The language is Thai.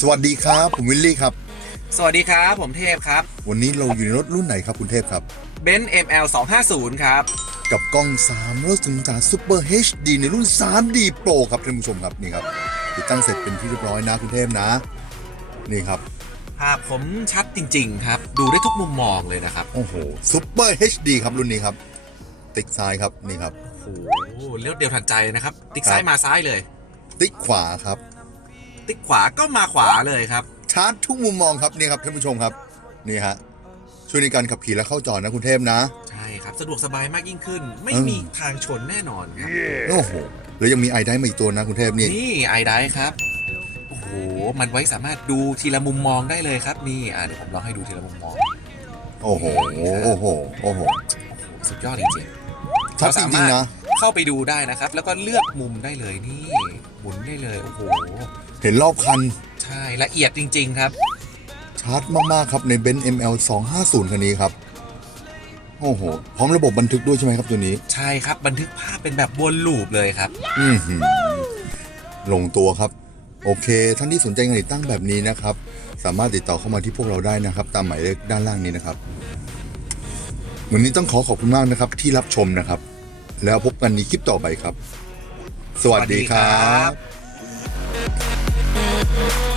สวัสดีครับ ผมวิลลี่ครับ สวัสดีครับ ผมเทพครับ วันนี้เราอยู่ในรถรุ่นไหนครับคุณเทพครับเบนซ์ ML 250 ครับ กับกล้อง3รถถึงสารซูเปอร์ HD ในรุ่น 3D Pro ครับท่านผู้ชมครับนี่ครับติดตั้งเสร็จเป็นที่เรียบร้อยนะคุณเทพนะ นี่ครับ ภาพผมชัดจริง ๆ ครับ ดูได้ทุกมุมมองเลยนะครับ โอ้โหซูเปอร์ HD ครับรุ่นนี้ครับ ติ๊กซ้ายครับนี่ครับ โอ้โหเลี้ยวเดียวทันใจนะครับ ติ๊กครับซ้ายมาซ้ายเลย ติ๊กขวาครับ ติ๊กขวาก็มาขวาเลยครับชาร์จทุกมุมมองครับนี่ครับท่านผู้ชมครับนี่ฮะช่วยในการขับขี่และเข้าจอนะคุณเทพนะ ใช่ครับ สะดวกสบายมากยิ่งขึ้น ไม่อืมมีทางชนแน่นอนครับโอ้โหแล้วยังมีไอได้มาอีกตัวนะคุณเทพนี่นี่ไอไดครับโอ้โหมันไว้สามารถดูทีละมุมมองได้เลยครับนี่อะเดี๋ยวผมลองให้ดูทีละมุมมองโอ้โหโอ้โหโอ้โหโอ้โหสุดยอดจริงๆชัดจริงๆนะเข้าไปดูได้นะครับ แล้วก็เลือกมุมได้เลยนี่หมุนได้เลยโอ้โหเห็นรอบคันใช่ละเอียดจริง ๆ ครับชาร์จมากๆครับในเบนซ์ ML 250คันนี้ครับโอ้โห พร้อมระบบบันทึกด้วยใช่ไหมครับตัวนี้ ใช่ครับ บันทึกภาพเป็นแบบวนลูปเลยครับ อือหือลงตัวครับ โอเค ท่านที่สนใจงานติดตั้งแบบนี้นะครับ สามารถติดต่อเข้ามาที่พวกเราได้นะครับ ตามหมายเลขด้านล่างนี้นะครับ วันนี้ต้องขอขอบคุณมากนะครับ ที่รับชมนะครับ แล้วพบกันในคลิปต่อไปครับ สวัสดีครับสวัสดีครับ